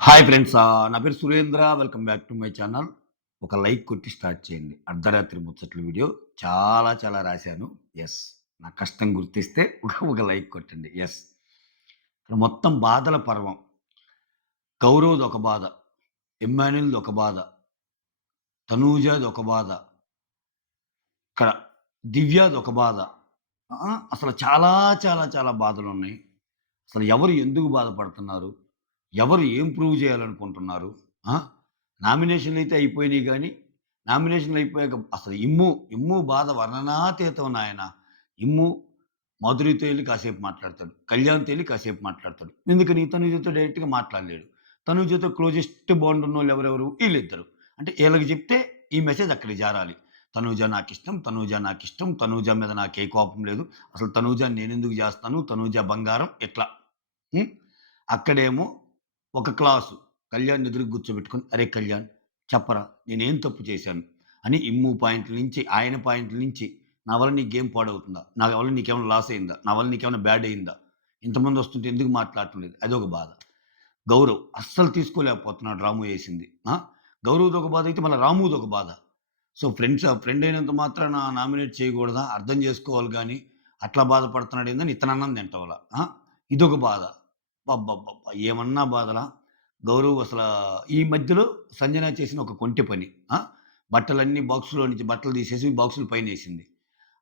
Hi friends. నా పేరు Surendra. Welcome back to my channel. ఒక లైక్ కొట్టి స్టార్ట్ చేయండి. అర్ధరాత్రి ముచ్చట్లు వీడియో చాలా చాలా రాశాను. యెస్. నా కష్టం గుర్తిస్తే ఒక లైక్ కొట్టండి. యెస్. ఇక్కడ మొత్తం బాధల పర్వం. గౌరవ్‌దొక బాధ, ఇమ్మాన్యుల్‌దొక బాధ, తనూజాదొక బాధ, ఇక్కడ దివ్యదొక బాధ. అసలు చాలా చాలా చాలా బాధలున్నాయి. అసలు ఎవరు ఎందుకు బాధపడుతున్నారు? ఎవరు ఏం ప్రూవ్ చేయాలనుకుంటున్నారు? ఆ! నామినేషన్‌లయితే అయిపోయినియి గానీ, నామినేషన్‌లయిపోయాక అసలు ఇమ్ము బాధ వర్ణనాతీతం నాయన. ఇమ్ము మాధురితో ఎళ్లి కాసేపు మాట్లాడతాడు. కళ్యాణ్‌తో ఎళ్లి కాసేపు మాట్లాడతాడు. ఎందుకని తనూజతో డైరెక్ట్‌గా మాట్లాడలేడు. తనూజతో క్లోజెస్ట్ బాండ్ ఉన్నోళ్ళు ఎవరెవరు? ఈళ్ళిద్దరు. అంటే ఈళ్ళకి చెప్తే ఈ మెసేజ్ అక్కడికి జారాలి. తనూజ నాకిష్టం, తనూజ నాకిష్టం, తనూజ మీద నాకే కోపం లేదు. అసలు తనూజని నేనెందుకు జేస్తాను? తనూజ బంగారం ఇట్లా. హ్మ్. అక్కడేమో ఒక క్లాసు కళ్యాణ్‌ని ఎదురుగా కూర్చోబెట్టుకొని, "అరే కళ్యాణ్! చెప్పరా నేనేం తప్పు చేశాను?" అని ఇమ్ము పాయింట్‌ల నుంచి, ఆయన పాయింట్‌ల నుంచి, "నా వల్ల నీ గేమ్ పాడవుతుందా? నా వల్ల నీకేమైనా లాస్ అయిందా? నా వల్ల నీకేమైనా బ్యాడ్ అయిందా? ఇంతమందొస్తుంటే ఎందుకు మాట్లాడటం లేదు?" అదొక బాధ. గౌరవ్ అస్సలు తీసుకోలేకపోతున్నాడు రాము ఏసింది. గౌరవ్‌దొక బాధ అయితే మళ్ళా రాముదొక బాధ. సో, ఫ్రెండ్ అయినంత మాత్రాన నామినేట్ చేయకూడదా? అర్థం చేసుకోవాలి గానీ, అట్లా బాధపడుతున్నాడేందని ఇతనన్నం తింటంలా. ఇదొక బాధ. అబ్బబ్బబ్బబ్బా! ఏమన్నా బాధలా? గౌరవ్ అసలా ఈ మధ్యలో సంజన చేసిన ఒక కొంటె పని. ఆ! బట్టలన్నీ బాక్స్‌లో నుంచి బట్టలు తీసేసి బాక్సులు పైనేసింది.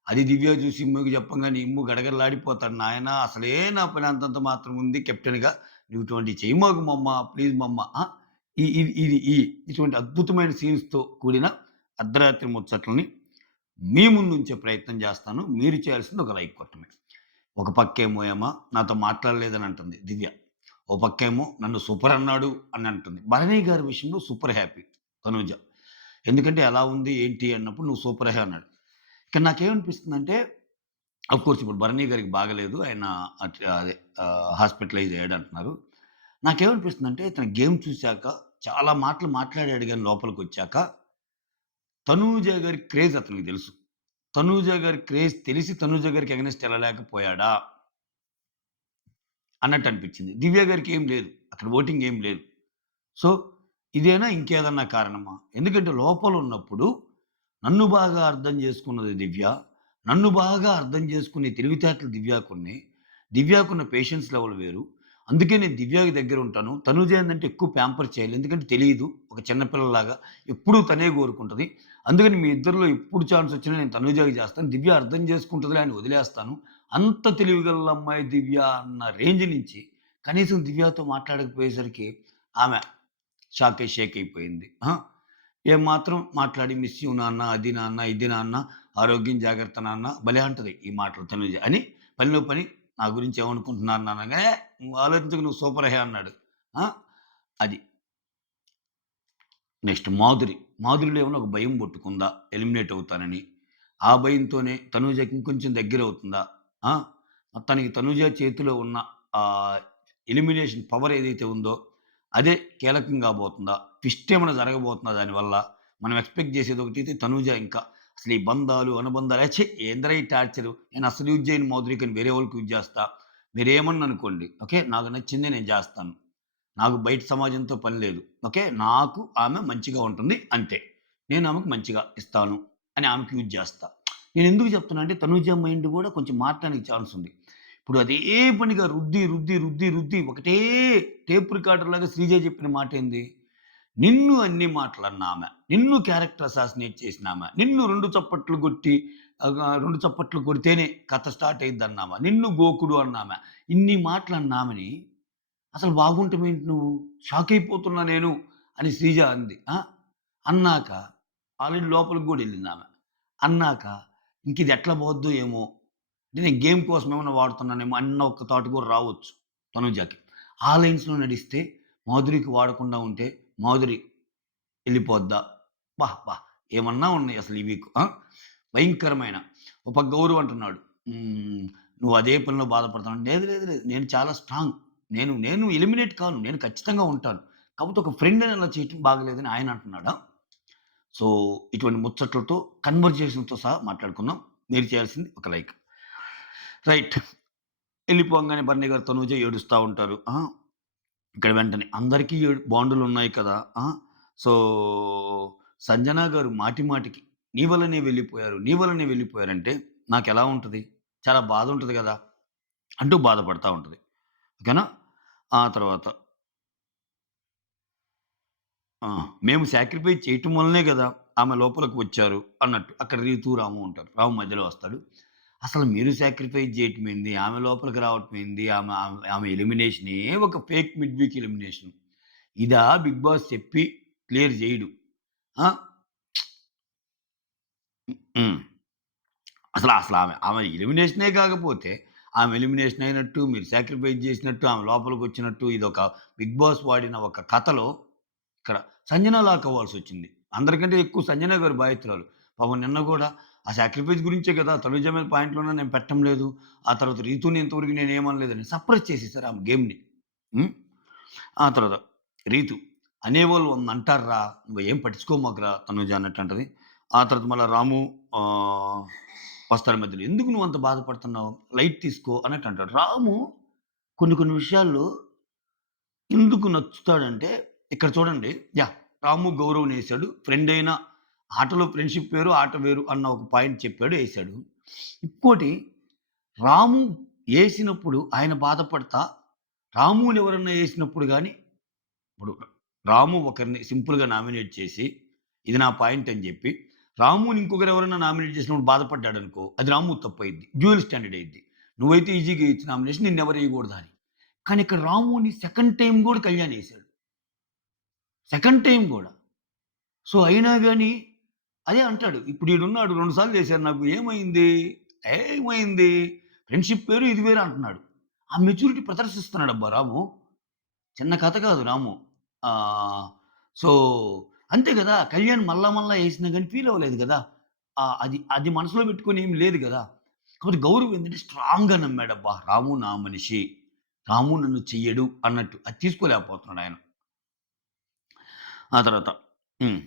అది దివ్య చూసి ఇమ్ముకి చెప్పంగానే ఇమ్ము గడగడలాడిపోతాడు. నాయనా అసలే నా పని అంతంత మాత్రం ఉంది కెప్టెన్‌గా. నువ్వు ఇటువంటివి చేయమాకు మమ్మా ప్లీజ్ మమ్మా. ఈ ఇది ఇది ఈ ఇటువంటి అద్భుతమైన సీన్స్‌తో కూడిన అర్ధరాత్రి ముచ్చట్లని మీ ముందుంచే ప్రయత్నం చేస్తాను. మీరు చేయాల్సింది ఒక లైక్ కొట్టడమే. ఒక పక్కేమో నాతో మాట్లాడలేదని అంటుంది దివ్య. ఓ పక్కేమో నన్ను సూపర్ అన్నాడు అని అంటుంది. భరణి గారి విషయంలో సూపర్ హ్యాపీ తనూజ. ఎందుకంటే ఎలా ఉంది ఏంటి అన్నప్పుడు నువ్వు సూపర్ అన్నాడు. ఇక్కడ నాకేమనిపిస్తుందంటే ఆఫ్‌కోర్స్ ఇప్పుడు భరణి గారికి బాగాలేదు. ఆయన అదే హాస్పిటలైజ్ అయ్యాడంటున్నారు. నాకేమనిపిస్తుందంటే ఇతను గేమ్ చూసాక చాలా మాటలు మాట్లాడాడు గాని లోపలికొచ్చాక తనూజ గారి క్రేజ్ అతనికి తెలుసు. తనూజ గారి క్రేజ్ తెలిసి తనూజ గారికి ఎగనెస్ట్ ఎళ్ళలేకపోయాడా అన్నట్టు అనిపించింది. దివ్య గారికి ఏం లేదు. అక్కడ ఓటింగ్ ఏం లేదు. సో, ఇదేనా ఇంకేదన్నా కారణమా? ఎందుకంటే లోపలున్నప్పుడు నన్ను బాగా అర్థం చేసుకున్నది దివ్య. నన్ను బాగా అర్థం చేసుకునే తెలివితేటలు దివ్యకున్నయి. దివ్యకున్న పేషెన్స్ లెవెల్ వేరు. అందుకే నేను దివ్యకి దగ్గరుంటాను. తనూజ ఏందంటే ఎక్కువ ప్యాంపర్ చేయాలి. ఎందుకంటే తెలీదు. ఒక చిన్న పిల్లలాగా ఎప్పుడూ తనే కోరుకుంటది. అందుకని మీ ఇద్దరిలో ఎప్పుడు ఛాన్స్ వచ్చినా నేను తనూజకి చేస్తాను. దివ్య అర్థం చేసుకుంటదిలే అని వదిలేస్తాను. అంత తెలివిగల అమ్మాయి దివ్య అన్న రేంజ్ నుంచి కనీసం దివ్యతో మాట్లాడకపోయేసరికి ఆమె షేక్ అయిపోయింది. ఏమాత్రం మాట్లాడి మిస్ యూ నాన్న, అది నాన్న, ఇది నాన్న, ఆరోగ్యం జాగ్రత్త నాన్న భలే అంటది ఈ మాటలు తనుజ అని పనిలో పని నా గురించి ఏమనుకుంటున్నారు నాన్న అనగానే "నువ్వు ఆలోచించకు నువ్వు సూపర్ హే" అన్నాడు. ఆ! అది. నెక్స్ట్ మాధురి. మాధురిలో ఏమన్నా ఒక భయం పట్టుకుందా ఎలిమినేట్ అవుతానని. ఆ భయంతోనే తనూజకి ఇంకొంచెం దగ్గరవుతుందా? ఆ! మొత్తానికి తనూజ చేతిలో ఉన్న ఆహ్, ఎలిమినేషన్ పవర్ ఏదైతే ఉందో అదే కీలకం కాబోతుందా? ట్విస్ట్ ఏమైనా జరగబోతుందా దానివల్ల? మనం ఎక్స్‌పెక్ట్ చేసేదొకటైతే తనూజ ఇంకా అసలు ఈ బంధాలు, అనుబంధాలు ఛీ! ఏందిరా ఈ టార్చరు? నేను అసలు యూజ్ చేయను మాధురికని వేరే వాళ్ళకి యూజ్ చేస్తా. మీరేమన్నా అనుకోండి. ఓకే. నాకు నచ్చిందే నేను చేస్తాను. నాకు బయట సమాజంతో పని లేదు. ఓకే. నాకు ఆమె మంచిగా ఉంటుంది అంతే. నేను ఆమెకు మంచిగా ఇస్తాను అని ఆమెకి యూజ్ చేస్తా. నేనెందుకు చెప్తున్నా అంటే తనూజ మైండ్ గూడా కొంచెం మారటానికి ఛాన్స్ ఉంది. ఇప్పుడు అదే పనిగా రుద్ది, రుద్ది, రుద్ది, రుద్ది ఒకటే టేప్ రికార్డర్‌లాగా శ్రీజ చెప్పిన మాటేంది? నిన్ను అన్ని మాటలన్నామె. నిన్ను క్యారెక్టర్ అసాసినేట్ చేసినామె. నిన్ను 2 చప్పట్లు కొట్టి 2 చప్పట్లు కొడితేనే కథ స్టార్ట్ అయిద్దన్నామె. నిన్ను గోకుడు అన్నామె. ఇన్ని మాటలన్నామెని అసలు బాగుంటమేంటి నువ్వు? షాకయిపోతున్నా నేను అని శ్రీజ అంది. అన్నాక ఆల్రెడీ లోపలికి గూడా ఎళ్ళిందామె. అన్నాక ఇంకిది ఎట్లా పోద్దో ఏమో! అంటే నేను గేమ్ కోసం ఏమన్నా వాడుతున్నానేమో అన్న ఒక్క థాట్ కూడా రావచ్చు తనుజకి. ఆ లైన్స్‌లో నడిస్తే మాధురికి వాడకుండా ఉంటే మాధురి ఎళ్ళిపోద్దా? అబ్బా! ఏమన్నా ఉన్నాయి అసలు ఈ వీక్. భయంకరమైన ఒక పక్క గౌరవ్ అంటున్నాడు. హ్మ్. "నువ్వు అదే పనిలో బాధపడుతున్నావు." లేదు, లేదు, లేదు. నేను చాలా స్ట్రాంగ్. నేను ఎలిమినేట్ కాను. నేను ఖచ్చితంగా ఉంటాను. కాకపోతే ఒక ఫ్రెండ్‌ని అలా చేయటం బాగాలేదని ఆయన అంటున్నాడా? సో, ఇటువంటి ముచ్చట్లతో కన్వర్జేషన్‌తో సహా మాట్లాడుకుందాం. మీరు చేయాల్సింది ఒక లైక్. రైట్. ఎళ్ళిపోంగానే బన్నీ గారు, తనూజ ఏడుస్తా ఉంటారు. ఇక్కడ వెంటనే అందరికీ బాండులున్నాయి కదా! ఆ! సో, సంజన గారు మాటి మాటికి నీ వల్లనే వెళ్ళిపోయారు, నీ వల్లనే వెళ్ళిపోయారంటే నాకెలా ఉంటది? చాలా బాధుంటది గదా! అంటూ బాధపడతా ఉంటది. ఓకేనా? ఆ తర్వాత ఆ! మేము సాక్రిఫైస్ చేయటం వల్లనే గదా! ఆమె లోపలికి వచ్చారు అన్నట్టు. అక్కడ రీతు, రాము ఉంటారు. రాము మధ్యలో వస్తాడు. అసలు మీరు సాక్రిఫైస్ చేయటం ఏంది? ఆమె లోపలికి రావటం ఏంది? ఆమె ఆమె ఆమె ఎలిమినేషనే ఒక ఫేక్ మిడ్ వీక్ ఎలిమినేషన్. ఇదా బిగ్ బాస్ చెప్పి క్లియర్ జేయడు. ఆ! హ్మ్. అసలామె ఎలిమినేషనే కాకపోతే, ఆమె ఎలిమినేషన్ అయినట్టు, మీరు సాక్రిఫైస్ చేసినట్టు, ఆమె లోపలికొచ్చినట్టు ఇదొక బిగ్ బాస్ వాడిన ఒక కథలో ఇక్కడ సంజన లాక్ అవ్వాల్సొచ్చింది. అందరికంటే ఎక్కువ సంజన గారు బాధితురాలు. పాపం నిన్న గూడా ఆ సాక్రిఫైస్ గురించే కదా! తనుజ మీద పాయింట్లున్నా నేను పెట్టం లేదు. ఆ తర్వాత రీతూని ఇంతవరకు నేనేమనలేదని సప్రెస్ చేసేసారు ఆమె గేమ్‌ని. హ్మ్. ఆ తర్వాత రీతు అనేవాళ్ళు 100 అంటార్రా! నువ్వేం పట్టించుకోమాకురా తనుజ అన్నట్టంటది. ఆ తర్వాత మళ్ళా రాము ఆహ్, వస్తాడు మధ్యలో. ఎందుకు నువ్వంత బాధపడుతున్నావు? లైట్ తీసుకో అన్నట్టంటాడు. రాము కొన్ని కొన్ని విషయాల్లో ఎందుకు నచ్చుతాడంటే, ఇక్కడ చూడండి రాము గౌరవ్‌నేసాడు. ఫ్రెండయినా ఆటలో ఫ్రెండ్‌షిప్ వేరు, ఆట వేరు అన్న ఒక పాయింట్ చెప్పాడు, ఏసాడు. ఇంకోటి రాము ఏసినప్పుడు ఆయన బాధపడతా, రాముని ఎవరన్నా ఏసినప్పుడు గాని ఇప్పుడు రాము ఒకరిని సింపుల్‌గా నామినేట్ చేసి, ఇది నా పాయింట్ అని జెప్పి, రాముని ఇంకొకరు ఎవరైనా నామినేట్ చేసినప్పుడు బాధపడ్డాడనుకో, అది రాము తప్పయిద్ది. డ్యూయల్ స్టాండర్డ్ అయ్యిద్ది. నువ్వైతే ఈజీగా ఎయొచ్చు నామినేషన్ నిన్నెవరు ఎయగూడదా అని. కానీ ఇక్కడ రాముని సెకండ్ టైమ్ గూడా కళ్యాణ్ ఎసాడు. సెకండ్ టైమ్ గూడా. సో, అయినా గాని అదే అంటాడు. ఇప్పుడు ఈడున్నాడు 2 సార్లు చేశారు నాకు. ఏమైంది? ఏమైంది? ఫ్రెండ్‌షిప్ వేరు, ఇది వేరు అంటున్నాడు. ఆ మెచ్యూరిటీ ప్రదర్శిస్తున్నాడబ్బా రాము. చిన్న కథ కాదు రాము. ఆహ్, సో, అంతే గదా! కళ్యాణ్ మళ్ళా మళ్ళా ఏసినా గాని ఫీల్ అవ్వలేదు గదా! అది అది మనసులో పెట్టుకొని ఏమి లేదు గదా! కాకపోతే గౌరవ్ ఏందంటే స్ట్రాంగ్‌గా నమ్మాడబ్బా! రాము నా మనిషి. రాము నన్ను చెయ్యడు అన్నట్టు. అది తీసుకోలేకపోతున్నాడాయన. ఆ తర్వాత హ్మ్.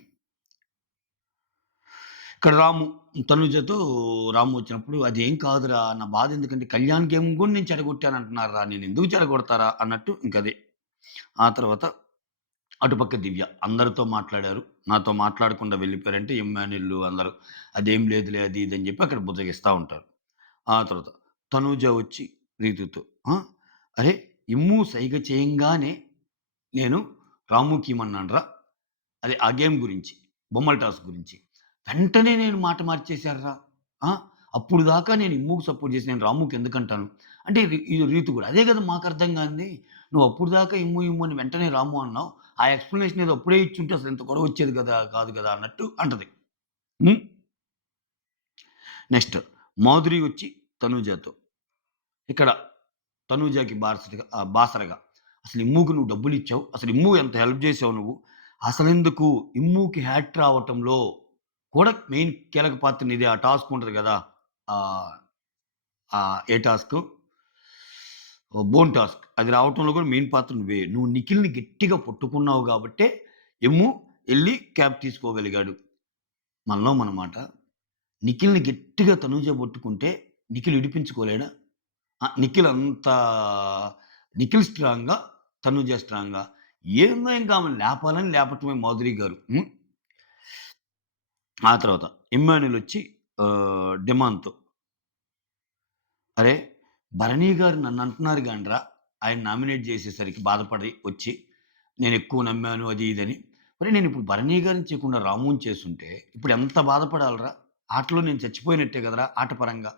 ఇక్కడ రాము, తనుజతో రాము వచ్చినప్పుడు "అదేం కాదురా! నా బాధ ఎందుకంటే కళ్యాణ్ గేమ్ గూడా నేను చెడగొట్టానంటున్నారురా! నేనెందుకు చెడగొడతారా?" అన్నట్టు ఇంకదే. ఆ తర్వాత అటుపక్క దివ్య. అందరితో మాట్లాడారు. నాతో మాట్లాడకుండా వెళ్ళిపోయారంటే ఇమ్మాన్యుల్ అందరూ "అదేం లేదులే" అది ఇది అని చెప్పి అక్కడ బుజ్జగిస్తా ఉంటారు. ఆ తర్వాత తనూజ వచ్చి రీతుతో ఆ! "అరే! ఇమ్ము సైగ చేయంగానే నేను రాముకిమ్మన్నానురా" అదే ఆ గేమ్ గురించి. బొమ్మల టాస్క్ గురించి. వెంటనే నేను మాట మార్చేశార్రా! ఆ! అప్పుడు దాకా నేను ఇమ్ముకి సపోర్ట్ చేసి నేను రాముకి ఎందుకంటాను? అంటే ఇది రీతు కూడా. అదే కదా మాకర్థం కానిది. నువ్వు అప్పుడు దాకా ఇమ్ము, ఇమ్ము అని వెంటనే రాము అన్నావు. ఆ ఎక్స్‌ప్లనేషన్ ఏదో అప్పుడే ఇచ్చుంటే అసలు ఇంత గొడవ వచ్చేది కదా! కాదు కదా! అన్నట్టు అంటది. హ్మ్. నెక్స్ట్ మాధురి వచ్చి తనూజతో. ఇక్కడ తనూజకి బాసరగా అసలు ఇమ్ముకి నువ్వు డబ్బులిచ్చావు. అసలు ఇమ్ము ఎంత హెల్ప్ చేసావు నువ్వు. అసలెందుకు ఇమ్ముకి హ్యాట్ రావటంలో కూడా మెయిన్ కీలక పాత్ర నీదే. ఆ టాస్క్ ఉంటది గదా! ఆహ్, ఏ టాస్కు? Bone task. అది రావటంలో కూడా మెయిన్ పాత్ర నువ్వే. నువ్వు నిఖిల్‌ని గట్టిగా పట్టుకున్నావు గాబట్టే ఎమ్ము ఎళ్లి క్యాప్ తీసుకోగలిగాడు. మనలో మన మాట. నిఖిల్‌ని గట్టిగా తనూజ పట్టుకుంటే నిఖిల్ ఇడిపించుకోలేడా? నిఖిల్ నిఖిల్ స్ట్రాంగా, తనూజ స్ట్రాంగా. ఏందో ఇంకా ఆమెను లేపాలని లేపటమే మాధురి గారు. హ్మ్. ఆ తర్వాత ఇమ్మాన్యుయలొచ్చి డిమాండ్‌తో "అరే! భరణి గారు నన్నంటున్నారు గానిరా, ఆయన నామినేట్ చేసేసరికి బాధపడి వచ్చి, నేనెక్కువ నమ్మాను అది ఇదని. ఒరేయ్! నేనిప్పుడు భరణి గారిని చేయకుండా రాముని చేసుంటే, ఇప్పుడెంత బాధపడాలిరా? ఆటలో నేను చచ్చిపోయినట్టే కదరా! ఆట పరంగా.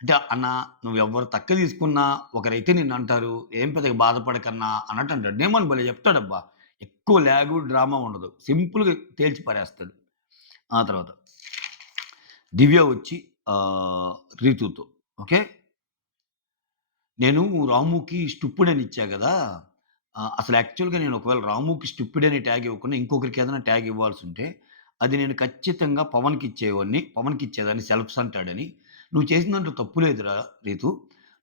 అంటే అన్నా నువ్వెవ్వరు తక్కువ తీసుకున్నా ఒకరైతే నిన్నంటారు. ఏం పెద్దగా బాధపడకన్నా అన్నట్టు అంటాడు. డేమన్ భలే చెప్తాడబ్బా! ఎక్కువ లాగు, డ్రామా ఉండదు. సింపుల్‌గా తేల్చి పారేస్తాడు. ఆ తర్వాత దివ్య వచ్చి రీతూతో ఓకే. నేను రాముకి స్టూపిడ్ అని ఇచ్చా గదా! అసలు యాక్చువల్‌గా నేను ఒకవేళ రాముకి స్టూపిడ్ అనే ట్యాగ్ ఇవ్వకుండా ఇంకొకరికి ఏదైనా ట్యాగ్ ఇవ్వాల్సుంటే, అది నేను ఖచ్చితంగా పవన్‌కిచ్చేవాడిని. పవన్‌కిచ్చేదాన్ని సెల్ఫ్స్ అంటాడని. నువ్వు చేసిన దాంట్లో తప్పు లేదురా రీతు.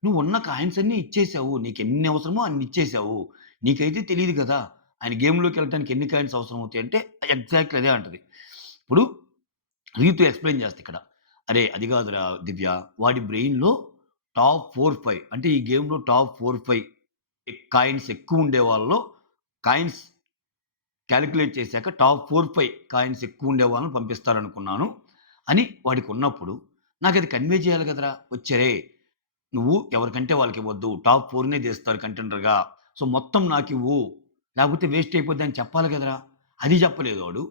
నువ్వున్న కాయిన్స్ అన్నీ ఇచ్చేసావు. నీకెన్ని అవసరమో అన్ని ఇచ్చేసావు. నీకైతే తెలీదు గదా! ఆయన గేమ్‌లోకెళ్ళటానికి ఎన్ని కాయిన్స్ అవసరం అవుతాయి అంటే ఎగ్జాక్ట్‌లీ అదే అంటది. ఇప్పుడు రీతు ఎక్స్‌ప్లెయిన్ చేస్తా ఇక్కడ. "అరే! అది గాదురా దివ్య. వాడి బ్రెయిన్‌లో టాప్ 4, 5 అంటే ఈ గేమ్‌లో టాప్ 4, 5 కాయిన్స్ ఎక్కువ ఉండే వాళ్ళలో కాయిన్స్ కాలిక్యులేట్ చేశాక టాప్ 4, 5 కాయిన్స్ ఎక్కువ ఉండే వాళ్ళని పంపిస్తారనుకున్నాను అని వాడికున్నప్పుడు నాకది కన్వే చేయాలి కదరా! వచ్చారే నువ్వు ఎవరికంటే వాళ్ళకివ్వద్దు. టాప్ 4నే తీస్తారు కంటెండర్‌గా. సో, మొత్తం నాకివ్వు. లేకపోతే వేస్ట్ అయిపోద్దని చెప్పాలి కదరా! అది చెప్పలేదు వాడు.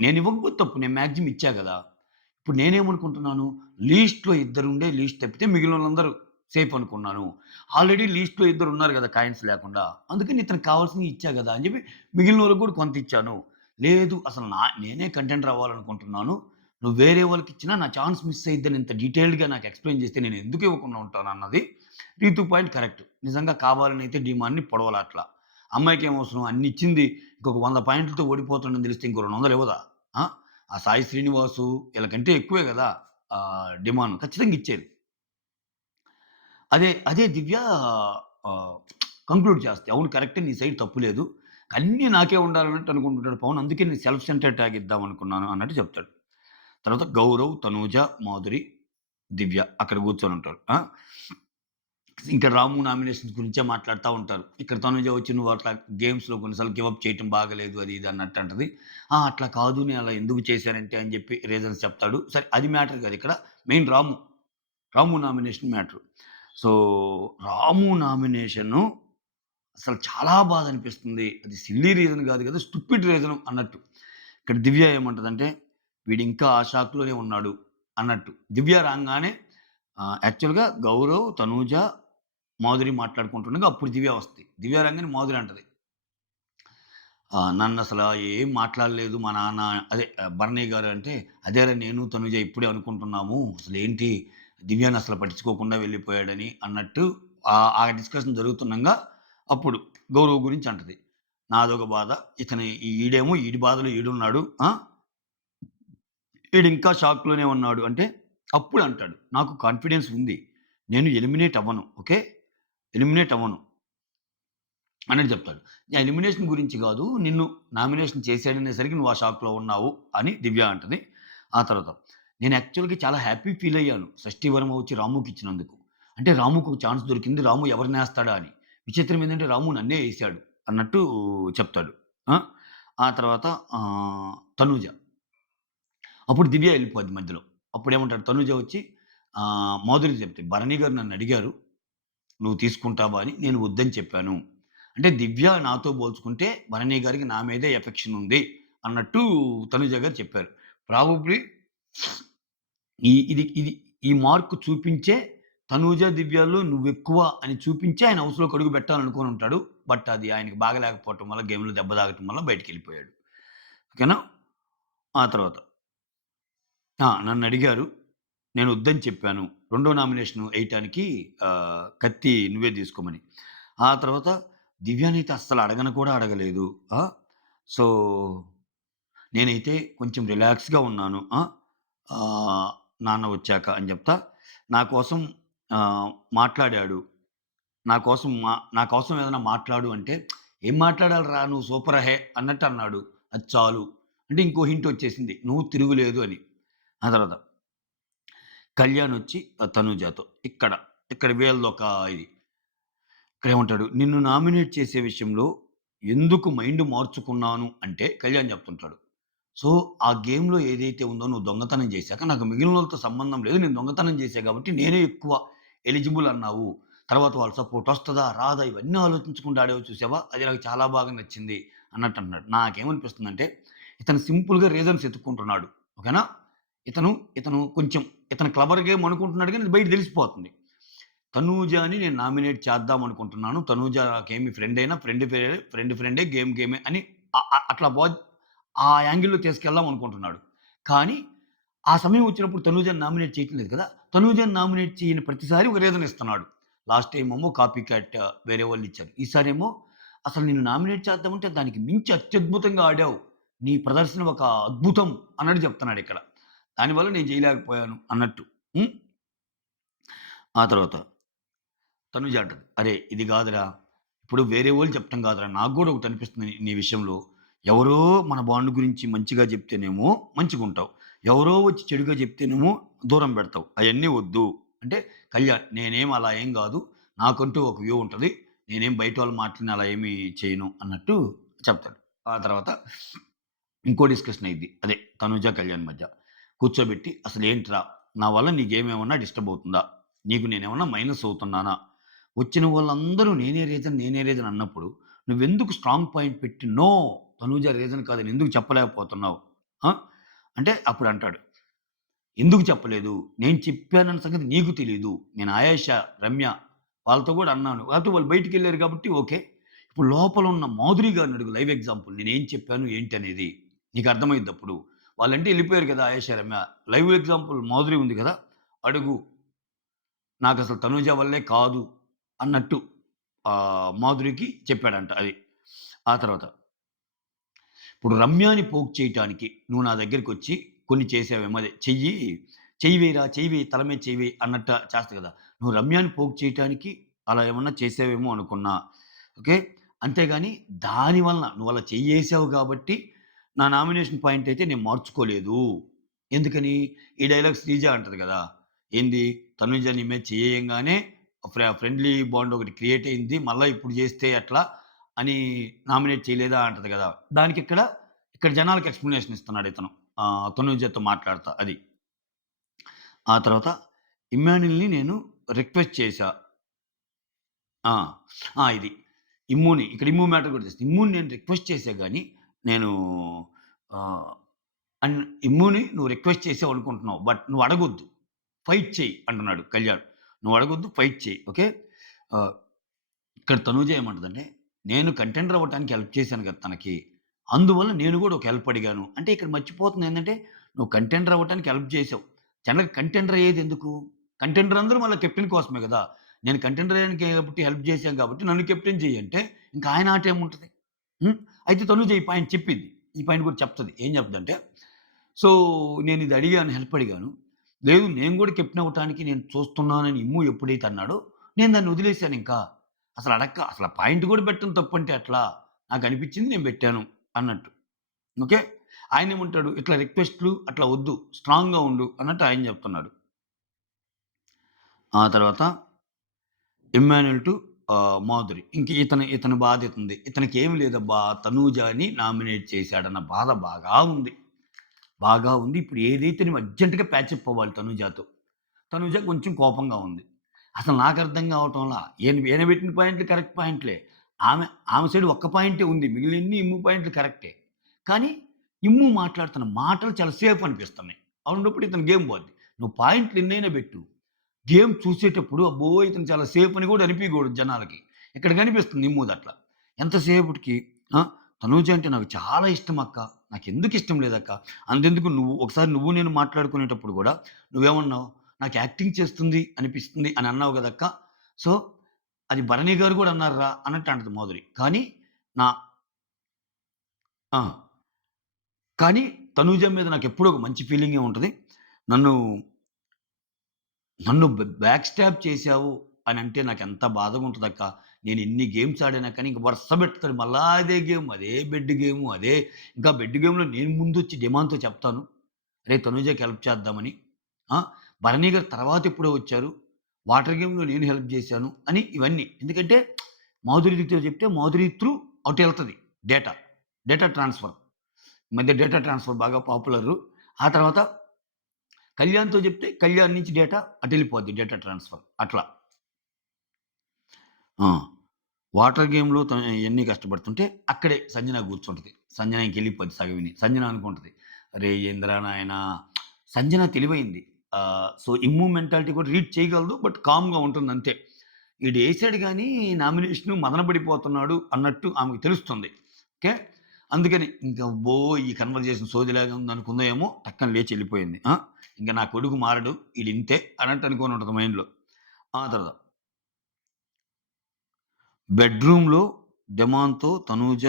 నేనివ్వకపోతే తప్పు. నేను మాక్సిమం ఇచ్చా గదా! ఇప్పుడు నేనేమనుకుంటున్నాను, లీస్ట్‌లో ఇద్దరుండే లీస్ట్ తప్పితే మిగిలినోళ్ళందరూ సేఫ్ అనుకున్నాను. ఆల్రెడీ లీస్ట్‌లో ఇద్దరున్నారు గదా! కాయిన్స్ లేకుండా. అందుకని ఇతనికి కావాల్సినయి ఇచ్చా గదా! అని జెప్పి మిగిలినోళ్ళకి గూడా కొంత ఇచ్చాను. లేదు అసలు నేనే కంటెండర్ అవ్వాలనుకుంటున్నాను. నువ్వు వేరే వాళ్ళకిచ్చినా నా ఛాన్స్ మిస్ అయిద్దని ఇంత డీటెయిల్డ్‌గా నాకు ఎక్స్‌ప్లెయిన్ చేస్తే నేను ఎందుకు ఇవ్వకుండా ఉంటానన్నది రీతూ పాయింట్ కరెక్ట్. నిజంగా కావాలనైతే డీమాన్‌ని పొడవలా అట్లా. అమ్మాయికేం అవసరం అన్ని ఇచ్చింది. ఇంకొక 100 పాయింట్లతో ఓడిపోతుందని తెలిస్తే ఇంకో 200 ఇవ్వదా? ఆ! ఆ సాయి శ్రీనివాసు ఈళ్ళకంటే ఎక్కువే గదా! డిమాండ్ ఖచ్చితంగా ఇచ్చేది. అదే దివ్య ఆహ్, కంక్లూడ్ చేస్తది. అవును కరెక్టే నీ సైడ్ తప్పు లేదు. అన్నీ నాకే ఉండాలన్నట్టు అనుకుంటుంటాడు పవన్. అందుకే నేను సెల్ఫ్ సెంటర్డ్ ట్యాగ్ ఇద్దాం అనుకున్నాను అన్నట్టు చెప్తాడు. తర్వాత గౌరవ్, తనూజ, మాధురి, దివ్య అక్కడ కూర్చొనుంటారు. ఇంకా రాము నామినేషన్స్ గురించే మాట్లాడుతా ఉంటారు. ఇక్కడ తనుజ వచ్చి "నువ్వు అట్లా గేమ్స్‌లో కొన్నిసార్లు గివ్ అప్ చేయటం బాగాలేదు" అది ఇది అన్నట్టు అంటది. అట్లా కాదు నేను అలా ఎందుకు చేశానంటే అని చెప్పి రీజన్స్ చెప్తాడు. సరే అది మ్యాటర్ కాదు ఇక్కడ. మెయిన్ రాము. రాము నామినేషన్ మ్యాటర్. సో, రాము నామినేషను అసలు చాలా బాధ అనిపిస్తుంది. అది సిల్లీ రీజన్ కాదు కదా! స్టూపిడ్ రీజన్ అన్నట్టు. ఇక్కడ దివ్య ఏమంటదంటే, వీడింకా ఆ షాక్‌లోనే ఉన్నాడు అన్నట్టు. దివ్య రాంగానే యాక్చువల్‌గా గౌరవ్, తనూజ, మాధురి మాట్లాడుకుంటుండగా అప్పుడు దివ్య వస్తది. దివ్య రాంగానే మాధురి అంటది. నన్నసల ఏం మాట్లాడలేదు మా నాన్న అదే భరణి గారు అంటే, "అదేరా నేను, తనుజ ఇప్పుడే అనుకుంటున్నాము. అసలేంటి దివ్యాని అసలు పట్టించుకోకుండా వెళ్ళిపోయాడని" అన్నట్టు ఆ డిస్కషన్ జరుగుతుండంగా అప్పుడు గౌరవ్ గురించి అంటది. నాదొక బాధ. ఈడేమో ఈడి బాధలో ఈడున్నాడు. ఈడింకా షాక్‌లోనే ఉన్నాడు. అంటే అప్పుడు అంటాడు. "నాకు కాన్ఫిడెన్స్ ఉంది. నేను ఎలిమినేట్ అవ్వను. ఓకే. ఎలిమినేట్ అవ్వను." అనేది చెప్తాడు. ఎలిమినేషన్ గురించి గాదు. నిన్ను నామినేషన్ చేసాడనేసరికి నువ్వు ఆ షాక్‌లో ఉన్నావు అని దివ్య అంటది. ఆ తర్వాత నేను యాక్చువల్‌గా చాలా హ్యాపీ ఫీల్ అయ్యాను. షష్ఠి వర్మ వచ్చి రాముకిచ్చినందుకు. అంటే రాముకు ఒక ఛాన్స్ దొరికింది. రాము ఎవరినేస్తాడా అని. విచిత్రం ఏందంటే రాము నన్నే ఏసాడు అన్నట్టు చెప్తాడు. ఆ! ఆ తర్వాత తనూజ. అప్పుడు దివ్య ఎళ్ళిపోద్ది మధ్యలో. అప్పుడేమంటాడు తనూజ వచ్చి మాధురికి చెప్తది. భరణి గారు నన్నడిగారు. నువ్వు తీసుకుంటావా అని నేను వద్దని చెప్పాను. అంటే దివ్య నాతో పోల్చుకుంటే భరణి గారికి నా మీదే ఎఫెక్షన్ ఉంది అన్నట్టు తనుజ గారు చెప్పారు. ప్రాబబ్లీ ఇది ఈ మార్క్ చూపించే తనూజ, దివ్యలో నువ్వెక్కువ అని చూపించి ఆయన హౌస్‌లోకి అడుగు పెట్టాలనుకోని ఉంటాడు. బట్ అది ఆయనకి బాగాలేకపోవటం వల్ల గేమ్‌లో దెబ్బ తాగటం వల్ల బయటికెళ్ళిపోయాడు. ఓకేనా? ఆ తర్వాత నన్నడిగారు. నేను వద్దని చెప్పాను. రెండో నామినేషన్ ఎయటానికి కత్తి నువ్వే తీసుకోమని. ఆ తర్వాత దివ్యనైతే అస్సలు అడగను కూడా అడగలేదు. ఆ! సో, నేనైతే కొంచెం రిలాక్స్‌గా ఉన్నాను. ఆహ్, నాన్న వచ్చాక అని చెప్తా. నా కోసం ఆహ్, మాట్లాడాడు. నా కోసం ఏదైనా మాట్లాడు అంటే, "ఏం మాట్లాడాలిరా నువ్వు సూపర్ హే" అన్నట్టు అన్నాడు. అది చాలు. అంటే ఇంకో హింట్ వచ్చేసింది. నువ్వు తిరుగులేదు అని. ఆ తర్వాత కళ్యాణొచ్చి తనూజతో ఇక్కడ వీళ్ళదొక ఇది. ఇక్కడేమంటాడు, "నిన్ను నామినేట్ చేసే విషయంలో ఎందుకు మైండ్ మార్చుకున్నాను" అంటే కళ్యాణ్ చెప్తుంటాడు. సో, ఆ గేమ్‌లో ఏదైతే ఉందో నువ్వు దొంగతనం చేశాక నాకు మిగిలినోళ్ళతో సంబంధం లేదు. నేను దొంగతనం చేశా కాబట్టి నేనే ఎక్కువ ఎలిజిబుల్ అన్నావు. తర్వాత వాళ్ళ సపోర్ట్ వస్తదా? రాదా? ఇవన్నీ ఆలోచించకుండా ఆడావు చూసావా? అది నాకు చాలా బాగా నచ్చింది అన్నట్టు అంటున్నాడు. నాకేమనిపిస్తుందంటే ఇతను సింపుల్‌గా రీజన్స్ ఎతుక్కుంటున్నాడు. ఓకేనా? ఇతను ఇతను కొంచెం ఇతను క్లవర్ గేమ్ అనుకుంటున్నాడు గానీ అది బయట తెలిసిపోతుంది. తనూజని నేను నామినేట్ చేద్దాం అనుకుంటున్నాను. తనూజ నాకేమి ఫ్రెండ్ అయినా ఫ్రెండే గేమ్ గేమే అని అ అ అట్లా ఆ యాంగిల్‌లో తీసుకెళ్దాం అనుకుంటున్నాడు. కానీ ఆ సమయం వచ్చినప్పుడు తనూజని నామినేట్ చేయటం లేదు కదా! తనూజని నామినేట్ చేయని ప్రతిసారి ఒక రీజన్ ఇస్తున్నాడు. లాస్ట్ టైమ్ ఏమో కాపీ క్యాట్ వేరే వాళ్ళిచ్చారు. ఈసారేమో అసలు నిన్ను నామినేట్ చేద్దామంటే దానికి మించి అత్యద్భుతంగా ఆడావు. నీ ప్రదర్శన ఒక అద్భుతం అన్నట్టు చెప్తున్నాడిక్కడ. దానివల్ల నేను చేయలేకపోయాను అన్నట్టు. హ్మ్. ఆ తర్వాత తనుజ అంటది. "అరే! ఇది గాదురా! ఇప్పుడు వేరే వోళ్ళు చెప్పటం గాదురా! నాకు గూడా ఒకటనిపిస్తుంది నీ విషయంలో. ఎవరో మన బాండ్ గురించి మంచిగా జెప్తేనేమో మంచిగుంటావు. ఎవరో వచ్చి చెడుగా జెప్తేనేమో దూరం బెడతావు. అయన్నీ వద్దు." అంటే కళ్యాణ్ నేనేం అలా ఏం గాదు. నాకంటూ ఒక వ్యూ ఉంటది. నేనేం బయట వాళ్ళు మాటలని అలా ఏమి చేయను అన్నట్టు చెప్తాడు. ఆ తర్వాత ఇంకో డిస్కషన్ అయ్యిద్ది. అదే తనుజ, కళ్యాణ్ మధ్య. కూర్చోబెట్టి అసలేంట్రా? నా వల్ల నీకేమేమన్నా డిస్టర్బ్ అవుతుందా? నీకు నేనేమన్నా మైనస్ అవుతున్నానా? వచ్చిన వాళ్ళందరూ నేనే రీజన్ అన్నప్పుడు నువ్వెందుకు స్ట్రాంగ్ పాయింట్ పెట్టి నో తనూజ రీజన్ కాదని ఎందుకు చెప్పలేకపోతున్నావు? ఆ! అంటే అప్పుడంటాడు. ఎందుకు చెప్పలేదు? నేను చెప్పానన్న సంగతి నీకు తెలీదు. నేను ఆయేష, రమ్య వాళ్ళతో గూడా అన్నాను. కాకపోతే వాళ్ళు బయటికెళ్లారు కాబట్టి ఓకే. ఇప్పుడు లోపలున్న మాధురి గారిని అడుగు లైవ్ ఎగ్జాంపుల్. నేనేం చెప్పాను ఏంటనేది. నీకు అర్థమైద్దప్పుడు. వాళ్ళంటే ఎళ్ళిపోయారు కదా! ఆయేష, రమ్య. లైవ్ ఎగ్జాంపుల్ మాధురి ఉంది కదా! అడుగు. నాకసలు తనూజ వల్లే కాదు అన్నట్టు మాధురికి చెప్పాడంట అది. ఆ తర్వాత ఇప్పుడు రమ్యని పోక్ చేయటానికి నువ్వు నా దగ్గరికొచ్చి కొన్ని చేసావేమో అదే చెయ్యి వేయరా, చెయ్యి వెయి, తల మీద చెయ్యి వెయి అన్నట్ట చేస్తా కదా! నువ్వు రమ్యని పోక్ చేయటానికి అలా ఏమన్నా చేసావేమో అనుకున్నా. ఓకే. అంతేగాని దాని వలన నువ్వలా చెయ్యేసావు గాబట్టి, నా నామినేషన్ పాయింట్ అయితే నేను మార్చుకోలేదు. ఎందుకని? ఈ డైలాగ్ శ్రీజ అంటది గదా! ఏంది? తనుజ నీ మీద చెయ్యేయంగానే ఫ్రెండ్లీ బాండ్ ఒకటి క్రియేట్ అయింది. మళ్ళా ఇప్పుడు జేస్తే ఎట్లా? అని నామినేట్ చేయలేదా అంటది గదా! ఇక్కడ జనాలకి ఎక్స్‌ప్లనేషన్ ఇస్తున్నాడు ఇతను. తనూజతో మాట్లాడతా అది. ఆ తర్వాత ఇమ్మాన్యుల్‌ని నేను రిక్వెస్ట్ చేశా. ఆ! ఇది. ఇక్కడ ఇమ్ము మ్యాటర్ కూడా తెస్తా. ఇమ్ముని నేను రిక్వెస్ట్ చేశా గానీ, నేను ఆహ్, అండ్ ఇమ్ముని నువ్వు రిక్వెస్ట్ చేసావనుకుంటున్నావు. బట్ నువ్వు అడగొద్దు. ఫైట్ చెయి అంటున్నాడు కళ్యాణ్. నువ్వు అడగొద్దు ఫైట్ చెయి. ఓకే. ఆహ్ ఇక్కడ తనూజ ఏమంటదంటే, నేను కంటెండర్ అవ్వటానికి హెల్ప్ చేశాను గదా తనకి. అందువల్ల నేను గూడా ఒక హెల్ప్ అడిగాను. అంటే ఇక్కడ మర్చిపోతుందేంటంటే, నువ్వు కంటెండర్ అవ్వటానికి హెల్ప్ చేశావు. జనరల్‌గా కంటెండర్ అయ్యేదెందుకు? కంటెండర్ అందరూ మళ్ళా కెప్టెన్ కోసమే గదా! నేను కంటెండర్ అయ్యానికి కాబట్టి హెల్ప్ చేశాను కాబట్టి నన్ను కెప్టెన్ చెయ్యి అంటే, ఇంక ఆయన ఆట ఏముంటది? హ్మ్. అయితే తనూజ ఈ పాయింట్ చెప్పిద్ది. ఈ పాయింట్ కూడా చెప్తది. ఏం చెప్తదంటే, సో, నేనిది అడిగాను, హెల్ప్ అడిగాను. లేదు నేను గూడా కెప్టెన్ అవ్వటానికి నేను చూస్తున్నానని ఇమ్ము ఎప్పుడైతే అన్నాడో, నేను దాన్ని వదిలేసానింకా. అసల పాయింట్ గూడా పెట్టను తప్పంటే ఎట్లా? నాకనిపిచ్చింది నేను బెట్టాను అన్నట్టు. ఓకే. ఆయనేమంటాడు, "ఇట్లా రిక్వెస్ట్‌లు అట్లా వద్దు. స్ట్రాంగ్‌గా ఉండు" అన్నట్టు ఆయన జెప్తున్నాడు. ఆ తర్వాత ఇమ్మాన్యుల్ టు మాధురి. ఇంక ఇతని బాధ ఇతనిది. ఇతనికేమి లేదబ్బా! తనూజని నామినేట్ చేశాడన్న బాధ బాగా ఉంది. బాగా ఉంది. ఇప్పుడు ఏదైతే నువ్వు అర్జెంట్‌గా ప్యాచప్ అవ్వాలి తనూజతో. తనూజ కొంచెం కోపంగా ఉంది. అసలు నాకర్థం కావటంలా ఈయన పెట్టిన పాయింట్లు కరెక్ట్ పాయింట్లే. ఆమె ఆమె సైడ్ ఒక్క పాయింటే ఉంది. మిగిలినన్ని ఇమ్ము పాయింట్లు కరెక్టే. కానీ ఇమ్ము మాట్లాడుతున్న మాటలు చాలా సేఫ్ అనిపిస్తున్నాయి. అలాంటప్పుడు ఇతను గేమ్ పోద్ది. నువ్వు పాయింట్లు ఎన్నైనా పెట్టు. గేమ్ చూసేటప్పుడు అబ్బో! ఇతను చాలా సేఫ్ అని కూడా అనిపియకూడదు జనాలకి. ఇక్కడ కనిపిస్తుంది ఇమ్ముదట్లా. ఎంతసేపటికి ఆ! తనూజ అంటే నాకు చాలా ఇష్టమక్క. నాకెందుకు ఇష్టం లేదక్క. అంతెందుకు నువ్వు నేను మాట్లాడుకునేటప్పుడు గూడా నువ్వేమన్నావు? నాకు యాక్టింగ్ చేస్తుంది అనిపిస్తుంది అని అన్నావు గదక్క. సో, అది భరణి గారు గూడా అన్నారురా అన్నట్టు అంటది మాధురి. నా ఆ! కానీ తనూజ మీద నాకెప్పుడూ ఒక మంచి ఫీలింగే ఉంటది. నన్ను నన్ను బ్యాక్ స్టాబ్ చేశావు అనంటే నాకెంత బాధగుంటదక్క. నేనెన్ని గేమ్స్ ఆడినా కానీ ఇంక వరుస పెడతాడు. మళ్ళా అదే గేమ్, అదే బెడ్ గేము, ఇంకా బెడ్ గేమ్‌లో నేను ముందొచ్చి డిమాండ్‌తో చెప్తాను. "అరేయ్! తనూజకి హెల్ప్ చేద్దామని. ఆ! భరణి గారు తర్వాత ఎప్పుడో వచ్చారు. వాటర్ గేమ్‌లో నేను హెల్ప్ చేశాను" అని ఇవన్నీ. ఎందుకంటే మాధురితో చెప్తే మాధురి త్రూ అటెళ్తది డేటా. Data transfer. ఈ మధ్య డేటా ట్రాన్స్‌ఫర్ బాగా పాపులరు. ఆ తర్వాత కళ్యాణ్‌తో చెప్తే కళ్యాణ్ నుంచి డేటా అటెళ్ళిపోద్ది డేటా ట్రాన్స్‌ఫర్ అట్లా. ఆ! వాటర్ గేమ్‌లో తను ఎన్ని కష్టపడుతుంటే అక్కడే సంజన కూర్చుంటది. సంజన ఇంకెళ్ళిపోద్ది సగం విని. సంజన అనుకుంటది. "అరేయ్! ఏందిరా నాయనా" సంజన తెలివైంది. సో, ఇమ్ము మెంటాలిటీ కూడా రీడ్ చేయగలదు. బట్ కామ్‌గా ఉంటుందంతే. ఈడేసాడు గానీ నామినేషను మదనపడిపోతున్నాడు అన్నట్టు ఆమెకు తెలుస్తుంది. ఓకే. అందుకని ఇంక అబ్బో! ఈ కన్వర్జేషన్ సోదిలాగా ఉందనుకుందో ఏమో టక్కన లేచి ఎళ్ళిపోయింది. ఇంక నా కొడుకు మారడు. ఈడింతే అన్నట్టు అనుకోని ఉంటది మైండ్‌లో. ఆ తర్వాత బెడ్‌రూమ్‌లో డెమాన్‌తో తనూజ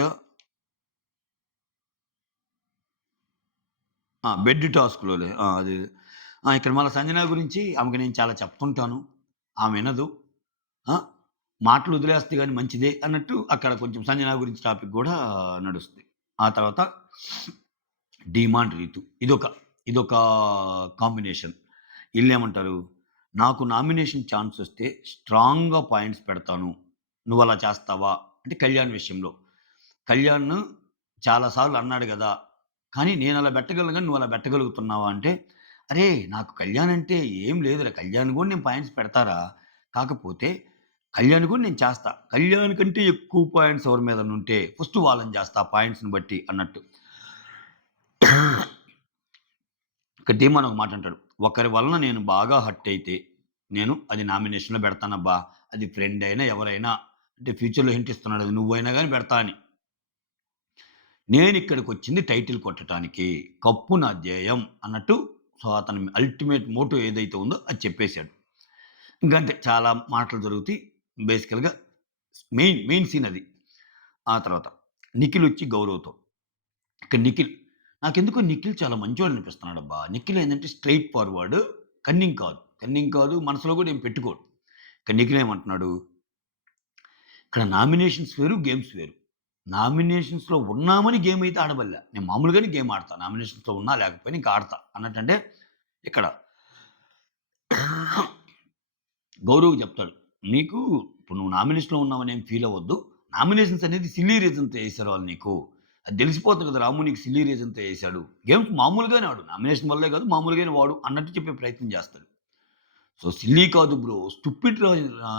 బెడ్ టాస్క్‌లోలే. అది. ఇక్కడ మళ్ళా సంజన గురించి ఆమెకి నేను చాలా చెప్తుంటాను. ఆమె ఇనదు. ఆ! మాటలు వదిలేస్తే గాని మంచిదే అన్నట్టు అక్కడ కొంచెం సంజన గురించి టాపిక్ గూడా నడుస్తుంది. ఆ తర్వాత డీమాండ్ రీతు. ఇదొక కాంబినేషన్. ఈళ్ళేమంటారు? నాకు నామినేషన్ ఛాన్స్ వస్తే స్ట్రాంగ్‌గా పాయింట్స్ పెడతాను. నువ్వలా చేస్తావా? అంటే కళ్యాణ్ విషయంలో. కళ్యాణ్ చాలా సార్లు అన్నాడు గదా! కానీ నేనలా పెట్టగలను గానీ నువ్వలా పెట్టగలుగుతున్నావా? అంటే, అరేయ్! నాకు కళ్యాణ్ అంటే ఏం లేదురా. కళ్యాణ్ గూడా నేను పాయింట్స్ పెడతారా. కాకపోతే కళ్యాణ్ కూడా నేను చేస్తా. కళ్యాణ్ కంటే ఎక్కువ పాయింట్స్ ఎవరి మీదనుంటే ఫస్ట్ వాళ్ళని చేస్తా ఆ పాయింట్స్‌ని బట్టి అన్నట్టు. ఇక్కడ ధీమాన్ ఒక మాట అంటాడు. ఒకరి వలన నేను బాగా హర్ట్ అయితే, నేను అది నామినేషన్‌లో పెడతానబ్బా! అది ఫ్రెండ్ అయినా, ఎవరైనా అంటే ఫ్యూచర్‌లో హింట్ ఇస్తున్నాడు. అది నువ్వైనా గాని పెడతా అని. నేనిక్కడికొచ్చింది టైటిల్ కొట్టటానికి. కప్పు నా ధ్యేయం అన్నట్టు సో, అతని అల్టిమేట్ మోటో ఏదైతే ఉందో అది చెప్పేసాడు. ఇంకంతే చాలా మాటలు జరుగుతాయి. బేసికల్‌గా మెయిన్ సీన్ అది. ఆ తర్వాత నిఖిలొచ్చి గౌరవ్‌తో. ఇక నిఖిల్ నాకెందుకో నిఖిల్ చాలా మంచోడనిపిస్తున్నాడబ్బా! నిఖిల్ ఏందంటే స్ట్రెయిట్ ఫార్వర్డ్. కన్నింగ్ కాదు. కన్నింగ్ కాదు. మనసులో కూడా ఏం పెట్టుకోడు. ఇక నిఖిల్ ఏమంటున్నాడు, ఇక్కడ నామినేషన్స్ వేరు, గేమ్స్ వేరు. నామినేషన్స్‌లో ఉన్నామని గేమ్ అయితే ఆడబల్లా. నేను మామూలుగానే గేమ్ ఆడతా. నామినేషన్స్‌లో ఉన్నా లేకపోయినా ఇంకా ఆడతా. అన్నట్టంటే ఇక్కడ గౌరవ్‌కి చెప్తాడు. నీకు ఇప్పుడు నువ్వు నామినేషన్‌లో ఉన్నావని ఏం ఫీల్ అవ్వద్దు. నామినేషన్స్ అనేది సిల్లీ రీజన్‌తో ఏసారు వాళ్ళు నీకు. అది తెలిసిపోతుంది కదా! రాము నీకు సిల్లీ రీజన్‌తో ఏసాడు. గేమ్స్ మామూలుగానే ఆడు. నామినేషన్ వల్లే కాదు మామూలుగానే వాడు అన్నట్టు చెప్పే ప్రయత్నం చేస్తాడు. సో, సిల్లీ కాదు బ్రో. స్టూపిడ్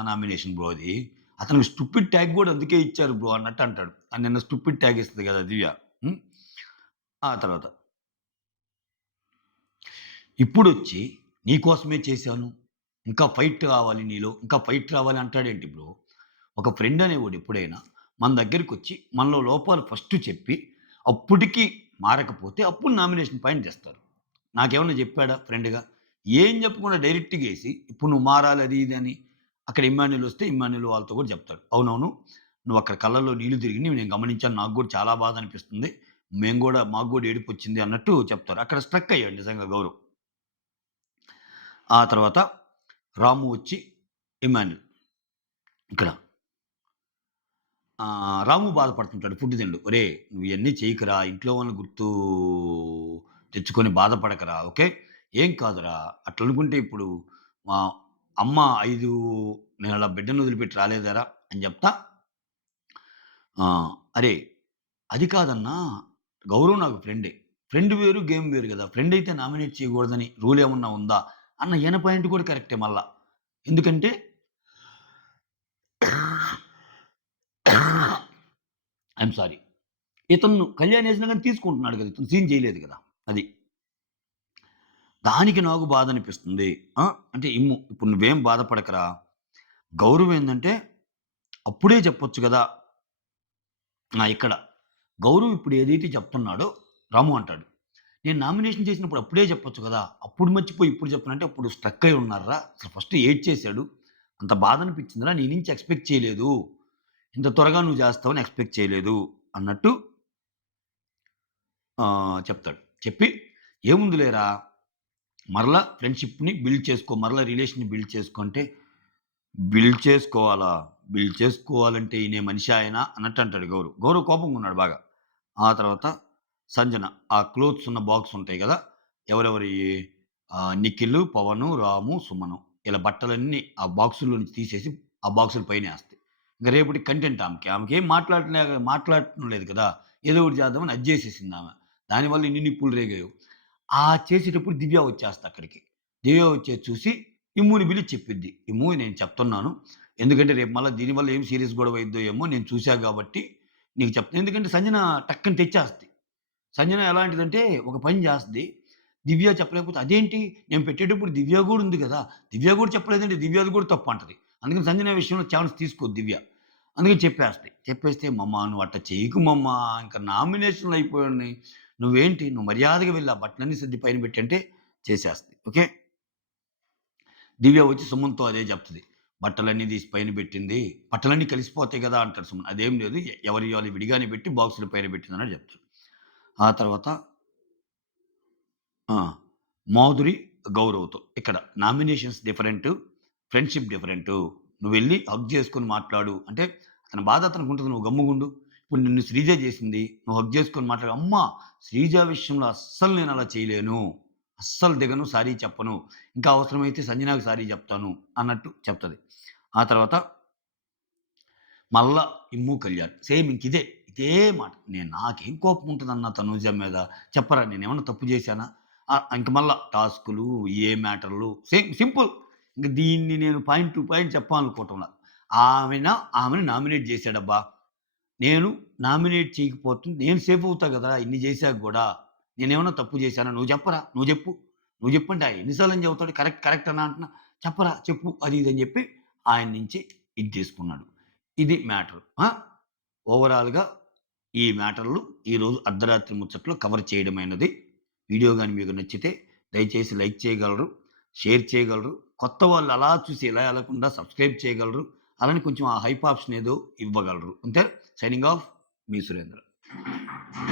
నామినేషన్ బ్రో అది. అతనికి స్టూపిడ్ ట్యాగ్ గూడా అందుకే ఇచ్చారు బ్రో అన్నట్టు అంటాడు. నిన్న స్టూపిడ్ ట్యాగ్ ఇస్తది కదా! దివ్య. హ్మ్. ఆ తర్వాత ఇప్పుడొచ్చి నీకోసమే చేశాను. ఇంకా ఫైట్ కావాలి నీలో. ఇంకా ఫైట్ రావాలి అంటాడేంటి బ్రో? ఒక ఫ్రెండ్ అనేవాడు ఎప్పుడైనా మన దగ్గరికొచ్చి మనలో లోపాలు ఫస్ట్ చెప్పి, అప్పటికి మారకపోతే అప్పుడు నామినేషన్ పాయింట్ తెస్తారు. నాకేమన్నా చెప్పాడా ఫ్రెండ్‌గా? ఏం చెప్పకుండా డైరెక్ట్‌గేసి ఇప్పుడు నువ్వు మారాలి అది ఇది అని. అక్కడ ఇమ్మాన్యుల్ వస్తే ఇమ్మాన్యుల్ వాళ్ళతో కూడా చెప్తాడు. అవునవును. నువ్వు అక్కడ కళ్ళల్లో నీళ్లు తిరిగినయి నేను గమనించాను. నాకు కూడా చాలా బాధ అనిపిస్తుంది. మాకు కూడా ఏడుపొచ్చింది అన్నట్టు చెప్తారు. అక్కడ స్ట్రక్ అయ్యాడు నిజంగా గౌరవ్. ఆ తర్వాత రాము వచ్చి ఇమ్మాన్యుల్ ఇక్కడ రాము బాధపడుతుంటాడు ఫుడ్ తిండు. "ఒరేయ్! నువ్వు ఇయన్నీ చేయకురా. ఇంట్లో వాళ్ళని గుర్తు తెచ్చుకొని బాధపడకురా. ఓకే. ఏం కాదురా. అట్లనుకుంటే ఇప్పుడు మా అమ్మ 5 నెలల బిడ్డను వదిలిపెట్టి రాలేదారా" అని చెప్తా "అరేయ్! అది కాదన్నా గౌరవ్ నాకు ఫ్రెండే. ఫ్రెండ్ వేరు, గేమ్ వేరు గదా! ఫ్రెండ్ అయితే నామినేట్ చేయకూడదని రూల్ ఏమన్నా ఉందా?" అన్న ఈయన పాయింట్ కూడా కరెక్టే మళ్ళా. ఎందుకంటే ఐయామ్ సారీ. ఇతను కళ్యాణ్ ఏసినా గాని తీసుకుంటున్నాడు గదా! ఇతను సీన్ చేయలేదు గదా! అది. దానికి నాకు బాధనిపిస్తుంది. ఆ! అంటే ఇప్పుడు నువ్వేం బాధపడకురా. గౌరవ్ ఏందంటే అప్పుడే చెప్పొచ్చు గదా! ఇక్కడ గౌరవ్ ఇప్పుడు ఏదైతే చెప్తున్నాడో రాము అంటాడు. నేను నామినేషన్ చేసినప్పుడు అప్పుడే చెప్పొచ్చు గదా! అప్పుడు మర్చిపోయి ఇప్పుడు చెప్పనంటే అప్పుడు స్ట్రక్ అయ్యి ఉన్నారురా. అసలు ఫస్ట్ ఏడ్చేసాడు. అంత బాధనిపించిందిరా. నీ నుంచి ఎక్స్‌పెక్ట్ చేయలేదు. ఇంత త్వరగా నువ్వు చేస్తావని ఎక్స్‌పెక్ట్ చేయలేదు అన్నట్టు చెప్తాడు. చెప్పి ఏముంది లేరా మరలా ఫ్రెండ్‌షిప్‌ని బిల్డ్ చేసుకో. మరలా రిలేషన్‌ని బిల్డ్ చేసుకో అంటే, బిల్డ్ చేసుకోవాలా? బిల్డ్ చేసుకోవాలంటే ఈయన మనిషా ఆయన అన్నట్టు అంటాడు గౌరవ్. గౌరవ్ కోపంగా ఉన్నాడు బాగా. ఆ తర్వాత సంజన ఆ క్లోత్స్ ఉన్న బాక్స్ ఉంటాయి గదా! ఎవరెవరియి నిఖిల్, పవను, రాము, సుమను ఇలా బట్టలన్నీ ఆ బాక్సుల్లో నుంచి తీసేసి ఆ బాక్సుల పైనే ఏస్తాయి. ఇంక రేపటికి కంటెంట్ ఆమెకి. ఆమెకేం మాట్లాడటం లేదు కదా! ఏదో ఒకటి చేద్దామని అది జేసేసిందామె. దానివల్ల ఇన్ని నిప్పులు రేగాయో. చేసేటప్పుడు దివ్య వచ్చేస్తది అక్కడికి. దివ్య వచ్చేది చూసి ఇమ్ముని పిలిచి చెప్పిద్ది. "ఇమ్ము నేను చెప్తున్నాను. ఎందుకంటే రేపు మళ్ళా దీనివల్ల ఏం సీరియస్ గొడవ అయిద్దో ఏమో నేను చూసా గాబట్టి నీకు చెప్తున్నా." ఎందుకంటే సంజన టక్కని తెచ్చేస్తది. సంజన ఎలాంటిదంటే ఒక పని చేస్తది. దివ్య చెప్పలేకపోతే అదేంటి నేను పెట్టేటప్పుడు దివ్య గూడా ఉంది గదా! దివ్య గూడా చెప్పలేదంటే దివ్యది కూడా తప్పంటది. అందుకని సంజన విషయంలో ఛాన్స్ తీసుకోదు దివ్య. అందుకని చెప్పేస్తది. చెప్పేస్తే "మమ్మా నువ్వు అట్ట చేయకు మమ్మా ఇంక నామినేషన్‌లు అయిపోయినయి. నువ్వు మర్యాదగా వెళ్లి ఆ బట్టలన్నీ సర్ది పైన పెట్టు" అంటే చేసేస్తది. ఓకే. దివ్య వచ్చి సుమన్‌తో అదే చెప్తది. బట్టలన్నీ తీసి పైన పెట్టింది. బట్టలన్నీ కలిసిపోతాయి గదా! అంటాడు సుమన్. అదేం లేదు. ఎవరియి వాళ్ళు విడిగానే పెట్టి బాక్సుల పైన పెట్టిందన్నట్టు చెప్తాడు. ఆ తర్వాత ఆ! మాధురి, గౌరవ్‌తో. ఇక్కడ నామినేషన్స్ డిఫరెంటు. Friendship different. నువ్వెళ్లి హగ్ చేసుకొని మాట్లాడు. అంటే అతని బాధ అతనికుంటది. నువ్వు గమ్ముగుండు. ఇప్పుడు నిన్ను శ్రీజ చేసింది. నువ్వు హగ్ చేసుకొని మాట్లాడు. అమ్మా! శ్రీజ విషయంలో అస్సలు నేనలా చేయలేను. అస్సలు దిగను. సారీ చెప్పను. ఇంకా అవసరమైతే సంజనాకి సారీ చెప్తాను అన్నట్టు చెప్తది. ఆ తర్వాత మళ్ళా ఇమ్ము కళ్యాణ్ సేమ్ ఇంకిదే. ఇదే మాట. నాకేం కోపం ఉంటదన్న తనూజ మీద. చెప్పరా నేనేమన్నా తప్పు చేశానా? ఇంక మళ్ళా టాస్కులు, ఏ మ్యాటర్‌లు సేమ్ సింపుల్. ఇంక దీన్ని నేను పాయింట్ టు పాయింట్ చెప్పాలనుకోవటంలా. ఆమెని నామినేట్ చేశాడబ్బా! నేను నామినేట్ చేయకపోతే నేను సేఫ్ అవుతా గదరా! ఇన్ని చేశాక గూడా. నేనేమన్నా తప్పు చేశానా? నువ్వు చెప్పరా? నువ్వు జెప్పు. నువ్వు జెప్పంటే ఆయన ఎన్ని సార్లని చెబుతాడు. కరెక్ట్, కరెక్ట్ అన్నా అంటున్నా. చెప్పరా? చెప్పు. అది ఇది అని జెప్పి ఆయన నుంచి ఇది తీసుకున్నాడు. ఇది మ్యాటర్. ఓవరాల్‌గా ఈ మ్యాటర్‌లు ఈరోజు అర్ధరాత్రి ముచ్చట్లు కవర్ చేయడమైనది. వీడియో గాని మీకు నచ్చితే దయచేసి లైక్ చేయగలరు, షేర్ చేయగలరు. కొత్త వాళ్ళు అలా చూసి ఇలా ఎళ్ళకుండా సబ్స్క్రైబ్ చేయగలరు. అలానే కొంచెం ఆ హైప్ ఆప్షన్ ఏదో ఇవ్వగలరు. అంతే. సైనింగ్ ఆఫ్ మీ సురేంద్ర.